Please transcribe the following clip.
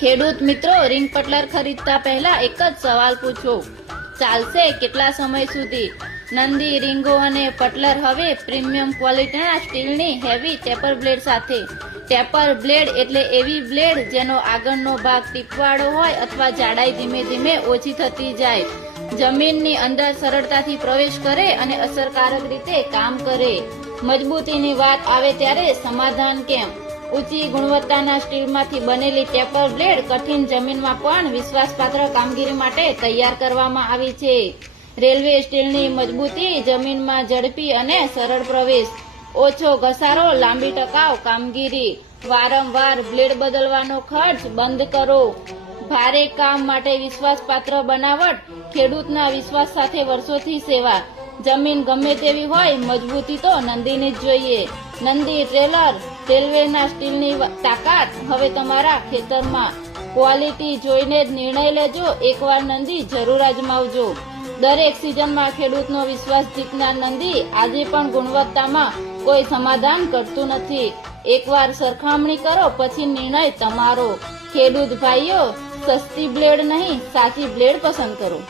ખેડૂત મિત્રો, રિંગ પટલર ખરીદતા પહેલા એક જ સવાલ પૂછો, ચાલશે કેટલા સમય સુધી? નંદી રીંગો અને પટલર હવે પ્રીમિયમ ક્વોલિટીના સ્ટીલની હેવી ટેપર બ્લેડ સાથે. ટેપર બ્લેડ એટલે એવી બ્લેડ જેનો આગળનો ભાગ ટીપવાળો હોય અથવા જાડાઈ ધીમે ધીમે ઓછી થતી જાય, જમીનની અંદર સરળતાથી પ્રવેશ કરે અને અસરકારક રીતે કામ કરે. મજબૂતીની વાત આવે ત્યારે સમાધાન કેમ? ઊંચી ગુણવત્તાના સ્ટીલમાંથી બનેલી ટેપર બ્લેડ કઠિન જમીનમાં પણ વિશ્વાસપાત્ર કામગીરી માટે તૈયાર કરવામાં આવી છે. રેલવે સ્ટીલની મજબૂતી, જમીનમાં ઝડપી અને સરળ પ્રવેશ, ઓછો ઘસારો, લાંબી ટકાઉ કામગીરી, વારંવાર બ્લેડ બદલવાનો ખર્ચ બંધ કરો. ભારે કામ માટે વિશ્વાસપાત્ર બનાવટ, ખેડૂતના વિશ્વાસ સાથે વર્ષોથી સેવા. જમીન ગમે તેવી હોય, મજબૂતી તો નંદીની જ જોઈએ. નંદી ટ્રેલર, રેલવેના સ્ટીલની તાકાત હવે તમારા ખેતરમાં. ક્વોલિટી જોઈને જ નિર્ણય લેજો, એકવાર નંદી જરૂર અજમાવજો. દરેક સિઝનમાં ખેડૂતનો વિશ્વાસ જીતનાર નંદી આજે પણ ગુણવત્તામાં કોઈ સમાધાન કરતું નથી. એકવાર સરખામણી કરો, પછી નિર્ણય તમારો. ખેડૂત ભાઈઓ, સસ્તી બ્લેડ નહીં, સાચી બ્લેડ પસંદ કરો.